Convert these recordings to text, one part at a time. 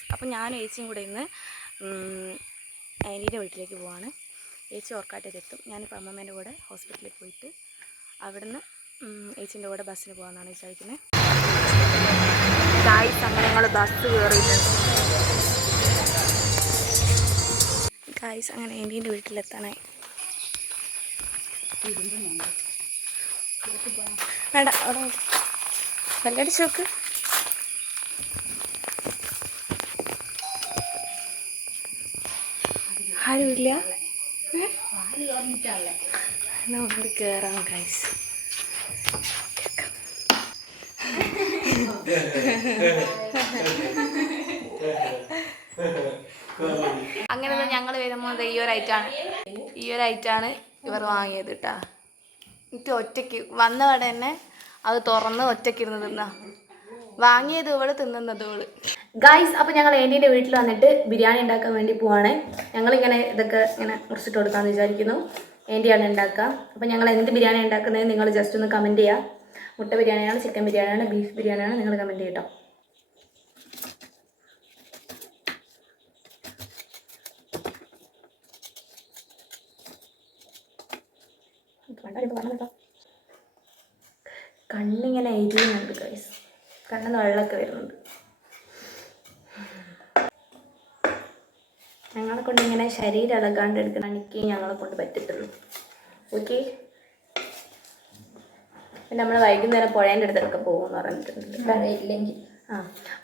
Guys. അപ്പോൾ ഞാനും ഏച്ചിയും കൂടെ ഇന്ന് ആൻറ്റീൻ്റെ വീട്ടിലേക്ക് പോവാണ്. ഏച്ചി ഓർക്കാട്ടേക്കെത്തും. ഞാനിപ്പോൾ അമ്മമ്മേൻ്റെ കൂടെ ഹോസ്പിറ്റലിൽ പോയിട്ട് അവിടുന്ന് ഏച്ചിൻ്റെ കൂടെ ബസ്സിന് പോകാമെന്നാണ് വിചാരിക്കുന്നത്. ഗൈസ്, അങ്ങനെ ഞങ്ങൾ ബസ് കയറിയിട്ടുണ്ട്. ഗൈസ്, അങ്ങനെ ആൻറ്റീൻ്റെ വീട്ടിലെത്താനായി. വേണ്ട, അവിടെ വെല്ലടിച്ച് നോക്ക്. ആരുമില്ല, നമുക്ക് കയറാം ഗൈസ്. അങ്ങനെ ഞങ്ങൾ വരുമ്പോൾ ഈ ഒരു ഐറ്റാണ് ഇവർ വാങ്ങിയത് കേട്ടാ. എനിക്ക് ഒറ്റയ്ക്ക് വന്ന കട തന്നെ അത് തുറന്ന് ഒറ്റയ്ക്കിരുന്ന് തിന്നാ. വാങ്ങിയത് ഇവള്, തിന്നുന്നത് ഇവള്. ഗൈസ്, അപ്പോൾ ഞങ്ങൾ ആൻറ്റീൻ്റെ വീട്ടിൽ വന്നിട്ട് ബിരിയാണി ഉണ്ടാക്കാൻ വേണ്ടി പോവാണ്. ഞങ്ങളിങ്ങനെ ഇതൊക്കെ ഇങ്ങനെ മുറിച്ചിട്ട് കൊടുക്കാമെന്ന് വിചാരിക്കുന്നു. ആൻറ്റിയാണ് ഉണ്ടാക്കുക. അപ്പോൾ ഞങ്ങൾ എന്ത് ബിരിയാണി ഉണ്ടാക്കുന്നത് നിങ്ങൾ ജസ്റ്റ് ഒന്ന് കമൻറ്റ് ചെയ്യുക. മുട്ട ബിരിയാണിയാണ്, ചിക്കൻ ബിരിയാണിയാണ്, ബീഫ് ബിരിയാണിയാണ്, നിങ്ങൾ കമൻറ്റ് ചെയ്യട്ടോ. കണ്ണിങ്ങനെ എരിയുന്നുണ്ട് ഗൈസ്, കണ്ണിന്ന് വെള്ളമൊക്കെ വരുന്നുണ്ട്. ഞങ്ങളെ കൊണ്ട് ഇങ്ങനെ ശരീരം ഇളകാണ്ട് എടുക്കണം, എനിക്ക് ഞങ്ങളെ കൊണ്ട് പറ്റത്തുള്ളൂ. ഓക്കെ, പിന്നെ നമ്മൾ വൈകുന്നേരം പുഴേൻ്റെ അടുത്തൊക്കെ പോകുമെന്ന് പറഞ്ഞിട്ടുണ്ട്.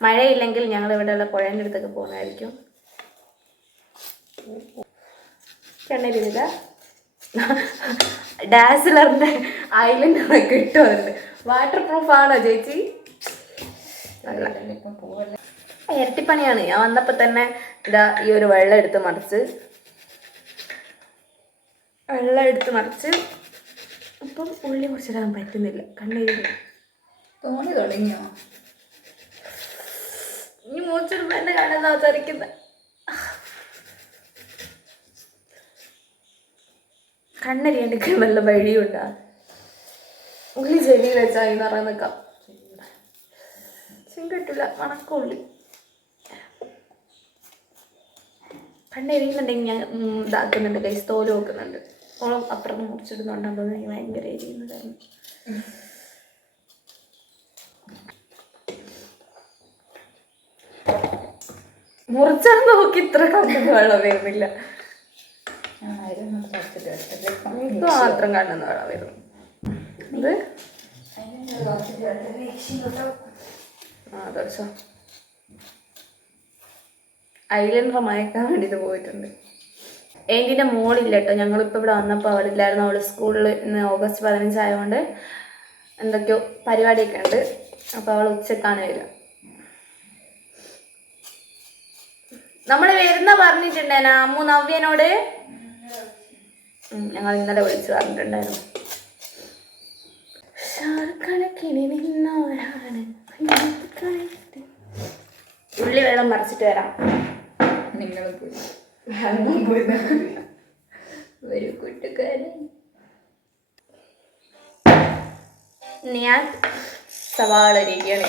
മഴയില്ലെങ്കിൽ ഞങ്ങൾ ഇവിടെയുള്ള പുഴേൻ്റെ അടുത്തൊക്കെ പോകുന്നതായിരിക്കും. കണ്ണരുന്നില്ല, ഡാസിലറിൻ്റെ ഐലൻഡൊക്കെ ഇട്ടുന്നുണ്ട്. വാട്ടർ പ്രൂഫാണോ ചേച്ചി? ഇരട്ടിപ്പണിയാണ്. ഞാൻ വന്നപ്പോൾ തന്നെ ഇതാ ഈ ഒരു വെള്ളം എടുത്ത് മറിച്ച് ഇപ്പം ഉള്ളി മുറിച്ചിടാൻ പറ്റുന്നില്ല. കണ്ണീരില്ല, തോന്നി തുടങ്ങിയോ? ഇനി മുറിച്ചിടുമ്പോൾ എന്നെ കണ്ണെന്നാ ചരിക്കുന്നത്. കണ്ണരിയണ്ടിക്ക് വല്ല വഴിയുണ്ടാ? ഉള്ളി ചെടി വെച്ചാൽ ഈ നിറം നിൽക്കാം. ചെങ്കിട്ടില്ല, മണക്കുള്ളി. കണ്ണെരിയുന്നുണ്ടെങ്കിൽ ഞാൻ ഇതാക്കുന്നുണ്ട് കൈ, തോല് വെക്കുന്നുണ്ട്. ഓളം അപ്പുറത്ത് മുറിച്ചിടുന്നുണ്ടെന്ന് തോന്നുന്നു. എനിക്ക് ഭയങ്കര എരിയുന്നതായിരുന്നു. മുറിച്ചാൽ നോക്കി ഇത്ര കണ്ണെന്ന് വെള്ളം വരുന്നില്ല. ഇത് മാത്രം കണ്ണെന്ന് വെള്ളം വരുന്നു. ഇത് ഐലൻഡർ മയക്കാൻ വേണ്ടിയിട്ട് പോയിട്ടുണ്ട്. ആൻറ്റീൻ്റെ മോളില്ല കേട്ടോ. ഞങ്ങളിപ്പോൾ ഇവിടെ വന്നപ്പോൾ അവളില്ലായിരുന്നു. അവൾ സ്കൂളിൽ ഇന്ന് ഓഗസ്റ്റ് 15 ആയതുകൊണ്ട് എന്തൊക്കെയോ പരിപാടിയൊക്കെ ഉണ്ട്. അപ്പോൾ അവൾ ഉച്ചക്കാണ് വരിക. നമ്മൾ വരുന്ന പറഞ്ഞിട്ടുണ്ടായിരുന്നു അമ്മു നവ്യനോട്. ഞങ്ങൾ ഇന്നലെ വിളിച്ച് പറഞ്ഞിട്ടുണ്ടായിരുന്നു. ഉള്ളി വെള്ളം മറിച്ചിട്ട് വരാം. നിങ്ങൾ ഒരു കൂട്ടുകാരൻ. ഞാൻ സവാള രീതിയാണ്.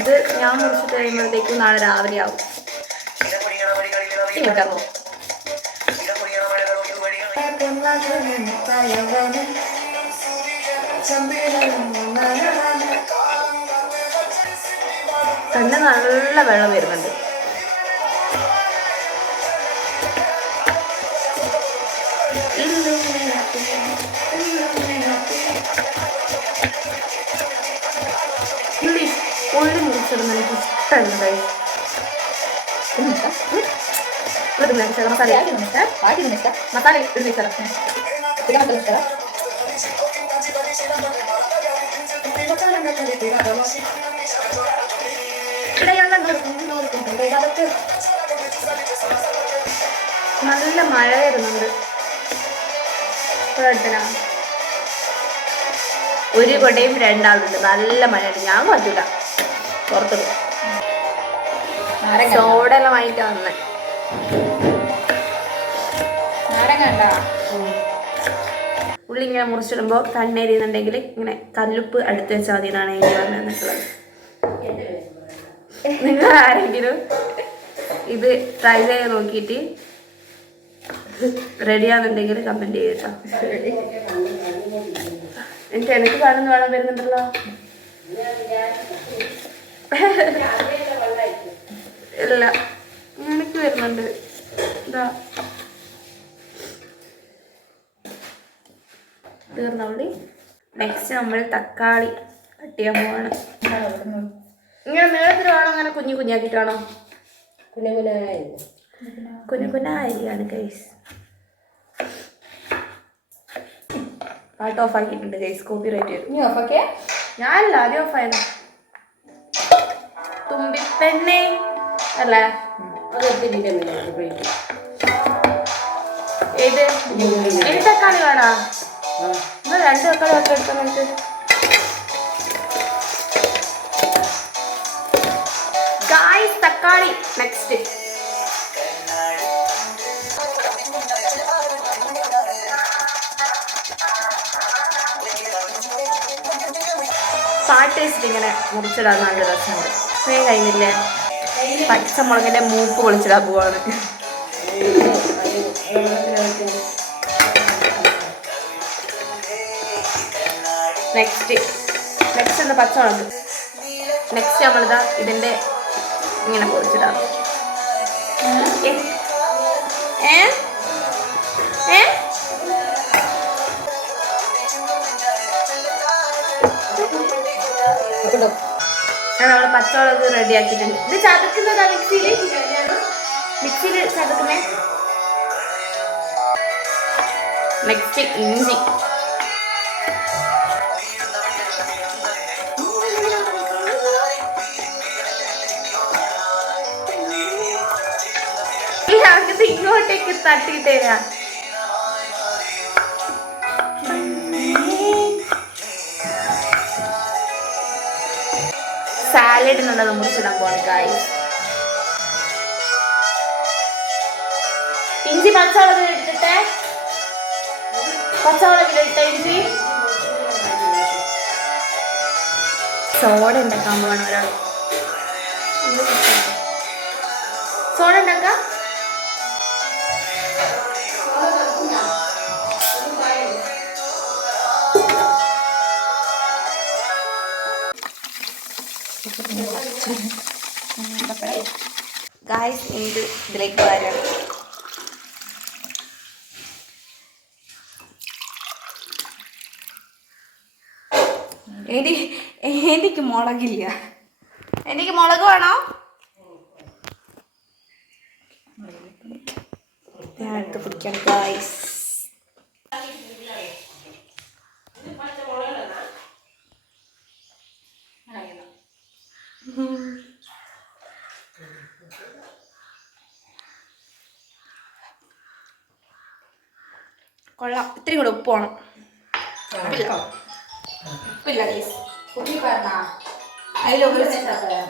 ഇത് ഞാൻ മുറിച്ചിട്ട് കഴിയുമ്പോഴത്തേക്കും നാളെ രാവിലെ ആവും. കണ്ണ് നല്ല വെള്ളം വരുന്നുണ്ട്. ഉള്ളി മുറിച്ചിടുന്ന എനിക്ക് ഇഷ്ടമല്ല. മസാല ഇടുന്ന ഇഷ്ടം. നല്ല മഴ വരുന്നുണ്ട്. ഒരു കൊടയും രണ്ടാളുണ്ട്. നല്ല മഴയുണ്ട്. ഞാൻ പറ്റൂല, പുറത്തിടും. സോഡെല്ലാം വാങ്ങിയിട്ട് വന്നേ. ഉള്ളി ഇങ്ങനെ മുറിച്ചിടുമ്പോൾ കണ്ണെരിയുന്നുണ്ടെങ്കിൽ ഇങ്ങനെ കല്ലുപ്പ് അടുത്ത് വെച്ചാൽ മതി എന്നാണ് എനിക്ക് പറഞ്ഞിട്ടുള്ളത്. നിങ്ങൾ ആരെങ്കിലും ഇത് ട്രൈ ചെയ്ത് നോക്കിയിട്ട് റെഡിയാണെന്നുണ്ടെങ്കിൽ കമൻറ്റ് ചെയ്യട്ടോ. എനിക്ക് കാണുന്ന വെള്ളം വരുന്നുണ്ടല്ലോ. ഇല്ല, എനിക്ക് വരുന്നുണ്ട്. ഇതാ തീർന്നുള്ളി. നെക്സ്റ്റ് നമ്മൾ തക്കാളി കട്ട് ചെയ്യാൻ പോവാണ്. ഇങ്ങനെ നീളത്തിൽ വേണോ അങ്ങനെ കുഞ്ഞു കുഞ്ഞാക്കിയിട്ടാണോ? കുഞ്ഞു അരിയാണ് ഗൈസ്. പാട്ട് ഓഫ് ആക്കിയിട്ടുണ്ട് ഗൈസ്, കോപ്പി റൈറ്റ് വരും. നീ ഓഫ് ആക്കിയ? ഞാനല്ല, ആദ്യം ഓഫ് ആയത്. തുമ്പിപ്പെണ്ണേ അല്ലേ? ഏത് ഇനി തക്കാളി വേണോ? നിങ്ങൾ 2 തക്കാളി മാത്രം എടുത്താൽ നമുക്ക്. ഗായ്സ് തക്കാളി നെക്സ്റ്റ്. പാട്ട് വെച്ചിട്ട് ഇങ്ങനെ മുറിച്ചിടാൻ നല്ല രസമുണ്ട്. കഴിഞ്ഞില്ലേ? പച്ചമുളകിന്റെ മൂപ്പ് പൊളിച്ചിടാൻ പോവാണ്. നെക്സ്റ്റ് എന്താ? പച്ചമുളക്. നെക്സ്റ്റ് നമ്മളിതാ ഇതിൻ്റെ ഇങ്ങനെ പൊളിച്ചിടാം. നമ്മൾ പച്ചമുളക് റെഡി ആക്കിയിട്ടുണ്ട്. ഇത് ചതക്കുന്നതാ മിക്സിയിൽ ചതക്കുന്നേ. നെക്സ്റ്റ് ഇഞ്ചി. ഇങ്ങോട്ടേക്ക് തട്ടിയിട്ട് തരാം. സാലഡിനുള്ളത് മുറിച്ചിടാൻ പോണ് ഗായ്സ്. ഇഞ്ചി പച്ചമുളകിലിട്ടിട്ടെ ഇഞ്ചി. സോഡ ഉണ്ടാക്കാൻ പോവാണ് ഒരാൾ. സോഡ ഉണ്ടാക്കാം. ഗായ്സ് ഇതിലേക്ക് വരാം. എനിക്ക് മുളകില്ല. എനിക്ക് മുളക് വേണോ? ഞാൻ എടുത്ത് പിടിക്കണം ഗായ്സ്. കൊള്ളാം. ഇത്തിരി കൂടെ ഉപ്പ് വേണം. ഉപ്പില്ല ഗൈസ്.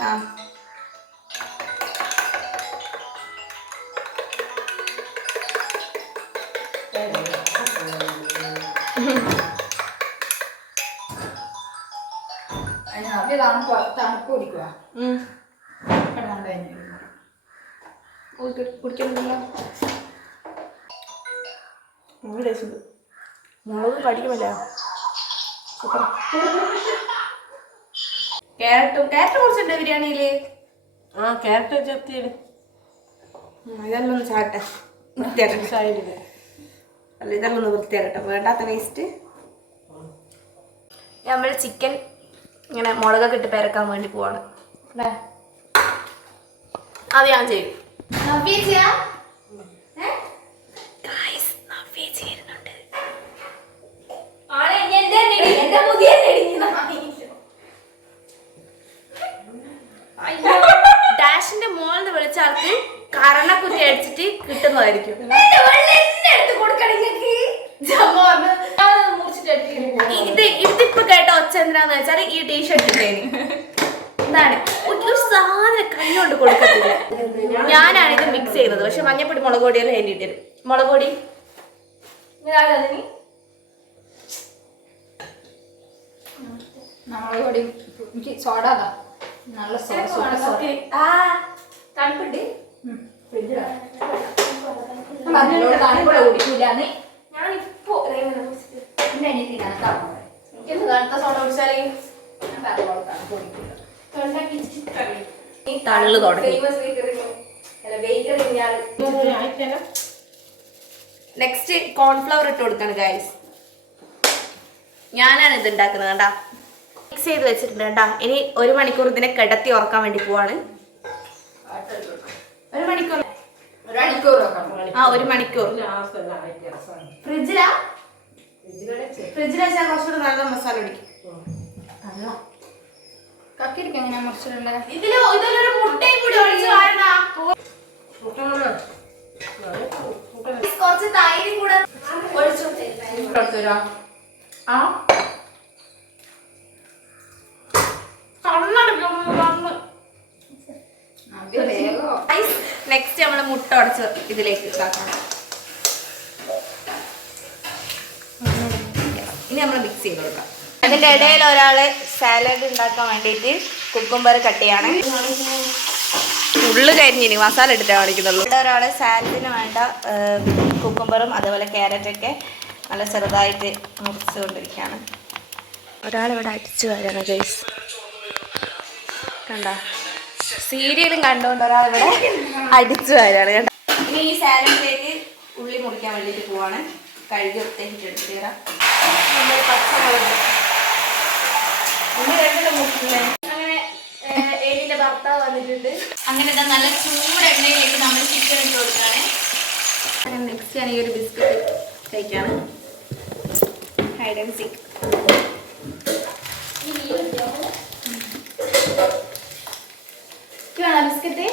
ആ തണുപ്പ് കുടിക്കുക കുടിക്കുന്നില്ല. മുളക് കടിക്കുമല്ലോ. ക്യാരറ്റ് കുറിച്ചുണ്ട് ബിരിയാണിയില്. ക്യാരറ്റ് ചേർത്തിയിട്. ഇതെല്ലാം ഒന്ന് ചാട്ടെ വൃത്തിയാക്കട്ടെ. സൈഡില് അല്ല ഇതെല്ലാം ഒന്ന് വൃത്തിയാക്കട്ടെ, വേണ്ടാത്ത വേസ്റ്റ്. നമ്മൾ ചിക്കൻ ഇങ്ങനെ മുളകൊക്കെ ഇട്ട് പെരക്കാൻ വേണ്ടി പോവാണ്. അത് ഞാൻ ചെയ്യും. ഡാഷിന്റെ മോളിന്ന് വിളിച്ച ആൾക്ക് കരണക്കുറ്റി അടിച്ചിട്ട് കിട്ടുന്നതായിരിക്കും. ഇതിപ്പോ കേട്ട ഒച്ച എന്തിനാന്ന് വെച്ചാൽ ഈ ടീഷർട്ട് ഇട്ടേന് എന്താണ് ഒരു സാധനം കൈകൊണ്ട് കൊടുക്കത്തില്ല. ഞാനാണ് ഇത് മിക്സ് ചെയ്യുന്നത്. പക്ഷെ മഞ്ഞപ്പൊടി മുളക് പൊടിയെല്ലാം എഴുതിയിട്ട് മുളക് പൊടി നമ്മളോട് എനിക്ക് സോഡ നല്ല തണുപ്പുണ്ട് തണുപ്പുള്ള കുടിക്കൂലെന്ന് ഞാനിപ്പോ എന്റെ അനിയത്തിനാണ് തണുപ്പ് എനിക്കൊന്ന് തണുത്ത സോഡ കുടിച്ചാലേ തള്ളു തുടങ്ങി. നെക്സ്റ്റ് കോൺഫ്ലവർ ഇട്ട് കൊടുക്കാണ് ഗൈസ്. ഞാനാണ് ഇത് ഉണ്ടാക്കുന്നത് കണ്ടാ. മിക്സ് ചെയ്ത് വെച്ചിട്ടുണ്ട് കേട്ടാ. ഇനി 1 മണിക്കൂർ ഇതിനെ കിടത്തി ഉറക്കാൻ വേണ്ടി പോവാണ്. 1 മണിക്കൂർ. ആ 1 മണിക്കൂർ. ഫ്രിഡ്ജിലാ വെച്ചാൽ കുറച്ചുകൂടെ നല്ല മസാല പിടിക്കും. കക്കിരിക്ക എങ്ങനെയാ മുറിച്ചിട്ടുള്ളത്? ഇതിലൊരു മുട്ടയും കൂടി ഒഴിച്ച് വാരണ. കുറച്ച് തൈരും കൂടെ ഒഴിച്ചോട്ടെ. ആ നെക്സ്റ്റ് നമ്മള് മുട്ട ഉടച്ച് ഇതിലേക്ക് ഇതാക്കണം. ഇനി നമ്മൾ മിക്സ് ചെയ്ത് കൊടുക്കാം. അതിന്റെ ഇടയിൽ ഒരാള് സാലഡ് ഉണ്ടാക്കാൻ വേണ്ടിയിട്ട് കുക്കുംബർ കട്ട് ചെയ്യാണ്. ഉള്ളു കരിഞ്ഞിനി മസാല എടുത്താൽ കാണിക്കുന്നുള്ളൂ. ഇവിടെ ഒരാള് സാലഡിന് വേണ്ട കുക്കുംബറും അതുപോലെ ക്യാരറ്റൊക്കെ നല്ല ചെറുതായിട്ട് മുറിച്ചുകൊണ്ടിരിക്കുകയാണ്. ഒരാളിവിടെ അടിച്ചു വരാണ് ഗൈസ്. കണ്ട സീരിയലും കണ്ടുകൊണ്ട് ഒരാളിവിടെ അടിച്ചു വരാണ് കണ്ട. ഇനി ഈ സാലഡിലേക്ക് ഉള്ളി മുറിക്കാൻ വേണ്ടിയിട്ട് പോവാണ്. കഴുകി ഒത്തേക്കിട്ട് എടുത്ത് തരാം. നമ്മൾ പച്ചമുളക് അങ്ങനെ ഏലിന്റെ ഭർത്താവ് വന്നിട്ടുണ്ട്. അങ്ങനെ നല്ല ചൂട് എണ്ണയിലേക്ക് നമ്മൾ ചിക്കൻ ഇട്ട് കൊടുക്കുകയാണ്. നെക്സ്റ്റ് ഞാൻ ഈ ഒരു ബിസ്ക്കറ്റ് കഴിക്കാണ്. Hide and seek. വേണോ ബിസ്ക്കറ്റ്?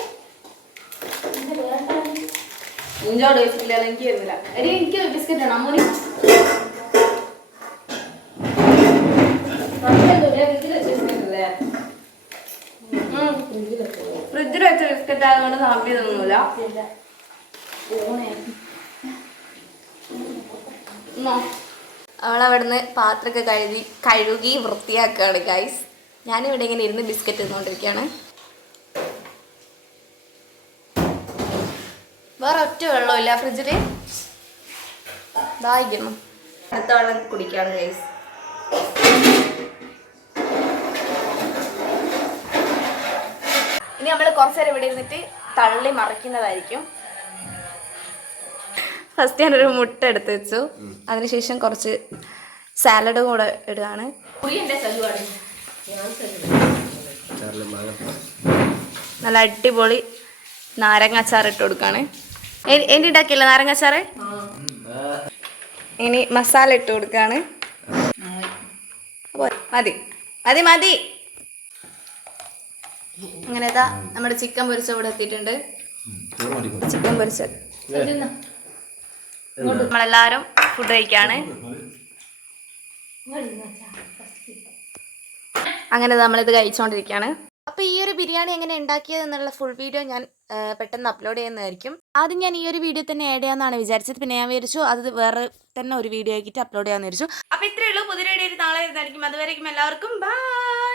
ഇഞ്ചോട് വെച്ചിട്ടില്ല, എനിക്ക് വരുന്നില്ല. എടി എനിക്ക് ബിസ്ക്കറ്റ് വേണം. അമ്മൂനി ഫ്രിഡ്ജിൽ വെച്ച ബിസ്ക്കറ്റ് ആയതുകൊണ്ട് സാമ്പിയൊന്നുമില്ല. അവളവിടുന്ന് പാത്രമൊക്കെ കഴുകി വൃത്തിയാക്കുകയാണ് ഗൈസ്. ഞാനിവിടെ ഇങ്ങനെ ഇരുന്ന് ബിസ്ക്കറ്റ് തിന്നുകൊണ്ടിരിക്കുകയാണ്. വേറെ ഒറ്റ വെള്ളമില്ല ഫ്രിഡ്ജില്. ദാഹിക്കുന്നു. അടുത്ത വെള്ളം കുടിക്കുകയാണ് ഗൈസ്. ഇനി നമ്മൾ കുറച്ച് നേരം ഇവിടെ ഇരുന്നിട്ട് തള്ളി മറിക്കുന്നതായിരിക്കും. ഫസ്റ്റ് ഞാനൊരു മുട്ട എടുത്ത് വെച്ചു. അതിനുശേഷം കുറച്ച് സാലഡും കൂടെ ഇടുകയാണ്. നല്ല അടിപൊളി നാരങ്ങാച്ചാർ ഇട്ട് കൊടുക്കാണ്. എനി ഉണ്ടാക്കിയില്ല നാരങ്ങാച്ചാറ്. ഇനി മസാല ഇട്ട് കൊടുക്കാണ്. മതി മതി മതി. അങ്ങനെ നമ്മുടെ ചിക്കൻ പൊരിച്ച ഇവിടെ എത്തിയിട്ടുണ്ട്. ചിക്കൻ പൊരിച്ചത് നമ്മളെല്ലാരും ഫുഡ് കഴിക്കാണ്. അങ്ങനെ നമ്മളിത് കഴിച്ചുകൊണ്ടിരിക്കുകയാണ്. അപ്പോൾ ഈ ഒരു ബിരിയാണി എങ്ങനെ ഉണ്ടാക്കിയത് എന്നുള്ള ഫുൾ വീഡിയോ ഞാൻ പെട്ടെന്ന് അപ്ലോഡ് ചെയ്യുന്നതായിരിക്കും. ആദ്യം ഞാൻ ഈ ഒരു വീഡിയോ തന്നെ ആഡ് ചെയ്യാമെന്നാണ് വിചാരിച്ചത്. പിന്നെ ഞാൻ വിചാരിച്ചു അത് വേറെ തന്നെ ഒരു വീഡിയോ ആക്കിയിട്ട് അപ്ലോഡ് ചെയ്യാമെന്ന് വിചാരിച്ചു. അപ്പോൾ ഇത്രയേ ഉള്ളൂ. പുതിയ വീഡിയോ നാളെ വരുന്നതായിരിക്കും. അതുവരേക്കും എല്ലാവർക്കും ബൈ.